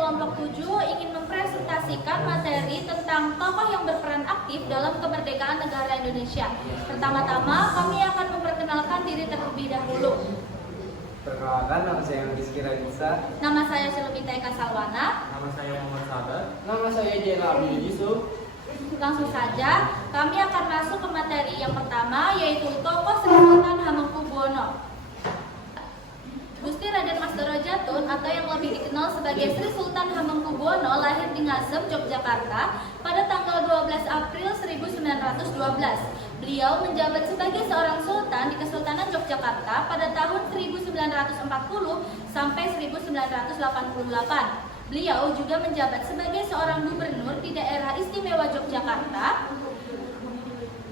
kelompok 7 ingin mempresentasikan materi tentang tokoh yang berperan aktif dalam kemerdekaan negara Indonesia. Pertama-tama, kami akan memperkenalkan diri terlebih dahulu. Perkenalkan, nama saya Rizky Raditsa. Nama saya Silvita Eka Salwana. Nama saya Muhammad Sadat. Nama saya Jena Abdul Yusuf. Langsung saja, kami akan masuk ke materi yang pertama, yaitu tokoh Sri Sultan Hamengkubuwono. Gusti Raden Mas Doro Jatun atau yang lebih dikenal sebagai Sri Sultan Hamengkubuwono lahir di Ngasem, Yogyakarta pada tanggal 12 April 1912. Beliau menjabat sebagai seorang sultan di Kesultanan Yogyakarta pada tahun 1940 sampai 1988. Beliau juga menjabat sebagai seorang gubernur di daerah istimewa Yogyakarta,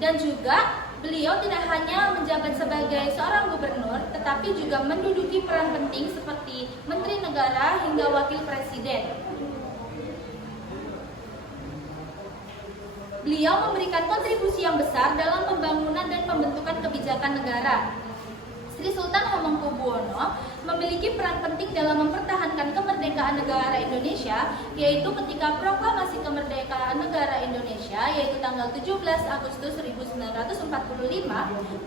dan juga beliau tidak hanya menjabat sebagai seorang gubernur, tetapi juga menduduki peran penting seperti menteri negara hingga wakil presiden. Beliau memberikan kontribusi yang besar dalam pembangunan dan pembentukan kebijakan negara. Sri Sultan Hamengkubuwono memiliki peran penting dalam mempertahankan kemerdekaan negara Indonesia, yaitu ketika proklamasi kemerdekaan negara Indonesia, yaitu tanggal 17 Agustus 1945,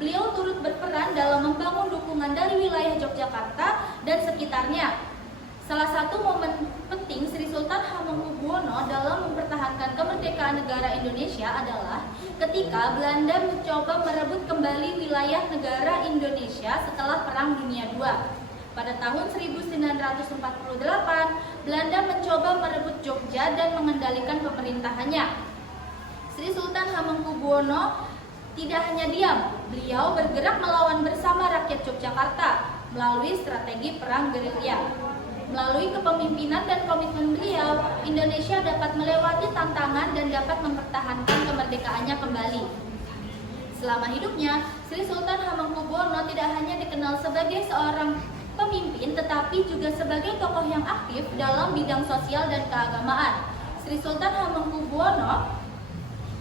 beliau turut berperan dalam membangun dukungan dari wilayah Yogyakarta dan sekitarnya. Salah satu momen penting Sri Sultan Hamengkubuwono dalam mempertahankan kemerdekaan negara Indonesia adalah ketika Belanda mencoba merebut kembali wilayah negara Indonesia setelah Perang Dunia II. Pada tahun 1948, Belanda mencoba merebut Jogja dan mengendalikan pemerintahannya. Sri Sultan Hamengkubuwono tidak hanya diam, beliau bergerak melawan bersama rakyat Yogyakarta melalui strategi perang gerilya. Melalui kepemimpinan dan komitmen beliau, Indonesia dapat melewati tantangan dan dapat mempertahankan kemerdekaannya kembali. Selama hidupnya, Sri Sultan Hamengkubuwono tidak hanya dikenal sebagai seorang pemimpin, tetapi juga sebagai tokoh yang aktif dalam bidang sosial dan keagamaan. Sri Sultan Hamengkubuwono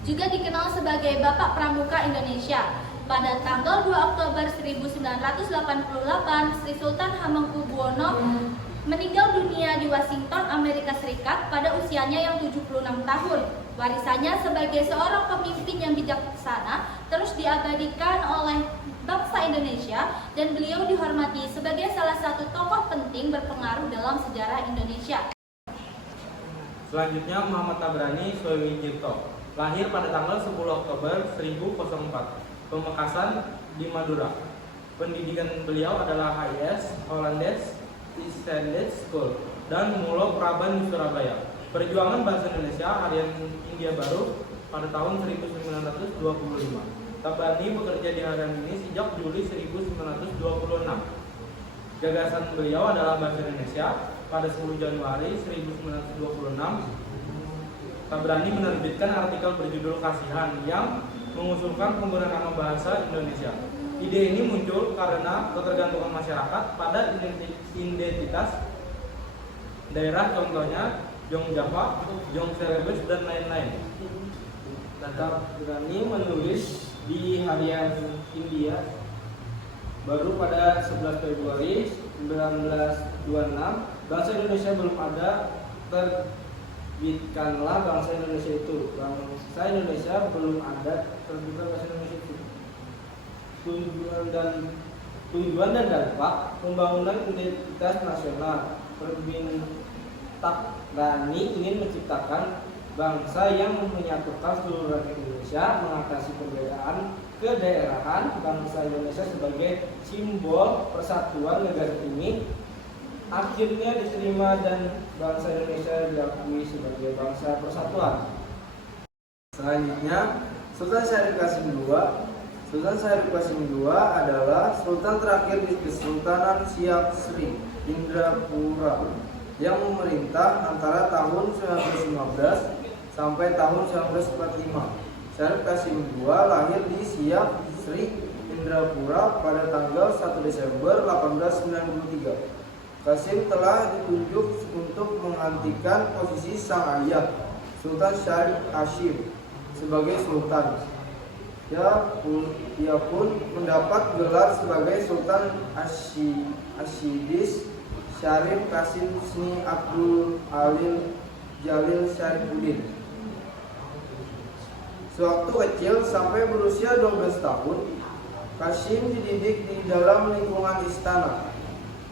juga dikenal sebagai Bapak Pramuka Indonesia. Pada tanggal 2 Oktober 1988, Sri Sultan Hamengkubuwono meninggal dunia di Washington, Amerika Serikat pada usianya yang 76 tahun. Warisannya sebagai seorang pemimpin yang bijaksana terus diabadikan oleh bangsa Indonesia, dan beliau dihormati sebagai salah satu tokoh penting berpengaruh dalam sejarah Indonesia. Selanjutnya Muhammad Tabrani Suwijito, lahir pada tanggal 10 Oktober 1004, Pemekasan di Madura. Pendidikan beliau adalah HIS, Hollandaise Standard School, dan Mulo Praban di Surabaya. Perjuangan bahasa Indonesia Harian India Baru pada tahun 1925. Tabrani bekerja di harian ini sejak Juli 1926. Gagasan beliau adalah bahasa Indonesia. Pada 10 Januari 1926, Tabrani menerbitkan artikel berjudul Kasihan yang mengusulkan penggunaan nama bahasa Indonesia. Ide ini muncul karena ketergantungan masyarakat pada identitas daerah, contohnya Jong Java, Jong Celebes, dan lain-lain. Tabrani menulis di Harian India Baru pada 11 Februari 1926, bangsa Indonesia belum ada, terbitkanlah bangsa Indonesia itu. Bangsa Indonesia belum ada, terbitkanlah bangsa Indonesia itu. Tujuan dan dampak pembangunan identitas nasional. Tabrani ingin menciptakan bangsa yang menyatukan seluruh rakyat Indonesia, mengatasi perbedaan kedaerahan. Bangsa Indonesia sebagai simbol persatuan negara ini akhirnya diterima dan bangsa Indonesia diakui sebagai bangsa persatuan. Selanjutnya, Sultan Syarif Qasim II. Sultan Syarif Qasim II adalah sultan terakhir di Kesultanan Siak Sri Indrapura yang memerintah antara tahun 1915 sampai tahun 1945. Syarif Qasim II lahir di Siak Sri Indrapura pada tanggal 1 Desember 1893. Qasim telah ditunjuk untuk menggantikan posisi sang ayah, Sultan Syarif Hashim, sebagai sultan. Ia pun mendapat gelar sebagai Sultan Ashidis Syarif Kasim Sni Abdul Alil Jalil Syarifuddin. Sewaktu kecil sampai berusia 12 tahun, Kasim dididik di dalam lingkungan istana.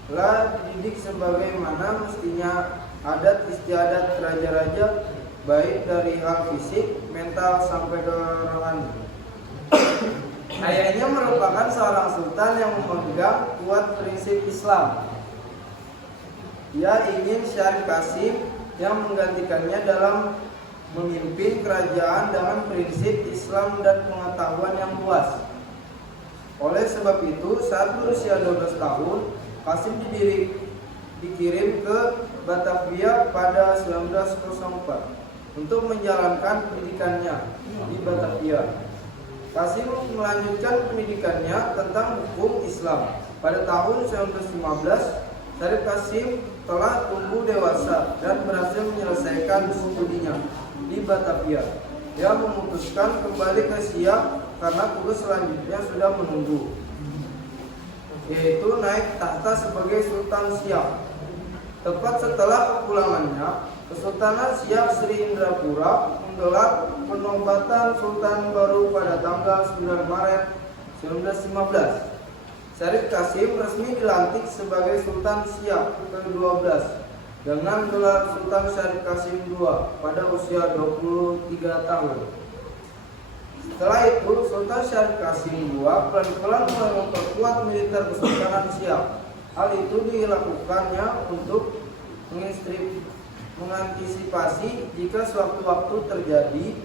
Telah dididik sebagaimana mestinya adat istiadat raja-raja, baik dari hal fisik, mental sampai ke rohani. Ayahnya merupakan seorang sultan yang memegang kuat prinsip Islam. Ia ingin Syarif Kasim yang menggantikannya dalam memimpin kerajaan dengan prinsip Islam dan pengetahuan yang luas. Oleh sebab itu, saat berusia 12 tahun, Kasim dikirim ke Batavia pada 1904 untuk menjalankan pendidikannya di Batavia. Kasim melanjutkan pendidikannya tentang hukum Islam. Pada tahun 1915, Syarif Kasim telah tumbuh dewasa dan berhasil menyelesaikan studinya di Batavia. Dia memutuskan kembali ke Siak karena tugas selanjutnya sudah menunggu, yaitu naik tahta sebagai Sultan Siak. Tepat setelah kepulangannya, Kesultanan Siak Sri Indrapura menggelar penobatan Sultan baru pada tanggal 9 Maret 1915. Syarif Kasim resmi dilantik sebagai Sultan Siak ke-12 dengan gelar Sultan Syarif Kasim II pada usia 23 tahun. Setelah itu, Sultan Syarif Kasim II pelan-pelan mulai memperkuat militer Kesultanan Siak. Hal itu dilakukannya untuk mengantisipasi jika sewaktu-waktu terjadi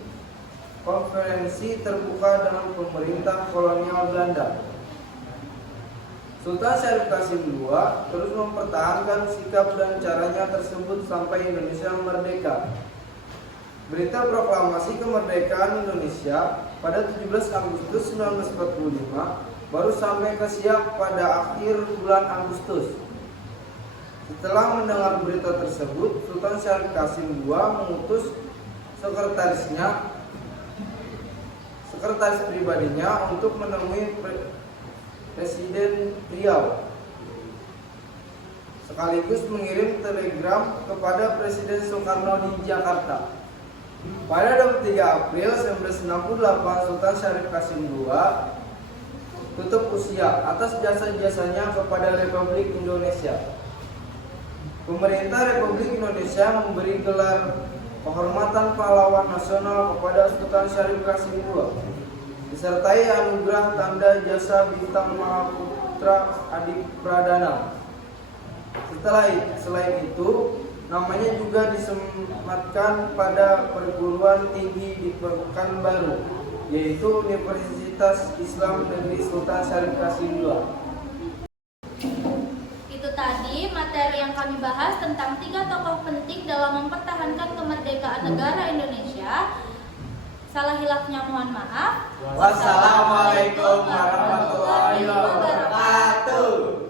konferensi terbuka dengan pemerintah kolonial Belanda. Sultan Syarif Kasim II terus mempertahankan sikap dan caranya tersebut sampai Indonesia merdeka. Berita proklamasi kemerdekaan Indonesia pada 17 Agustus 1945 baru sampai ke Siak pada akhir bulan Agustus. Setelah mendengar berita tersebut, Sultan Syarif Kasim II mengutus sekretaris pribadinya untuk menemui Presiden Riau, sekaligus mengirim telegram kepada Presiden Soekarno di Jakarta. Pada 23 April 1968, Sultan Syarif Kasim II tutup usia atas jasa-jasanya kepada Republik Indonesia. Pemerintah Republik Indonesia memberi gelar Kehormatan Pahlawan Nasional kepada Sultan Syarif Kasim II, disertai anugerah tanda jasa bintang Mahaputra Adi Pradana. Selain itu, namanya juga disematkan pada perguruan tinggi di Pekanbaru, yaitu Universitas Islam Negeri Sultan Syarif Kasim II. Itu tadi materi yang kami bahas tentang 3 tokoh penting dalam mempertahankan kemerdekaan negara Indonesia. Salah hilafnya mohon maaf. Wassalamualaikum warahmatullahi wabarakatuh.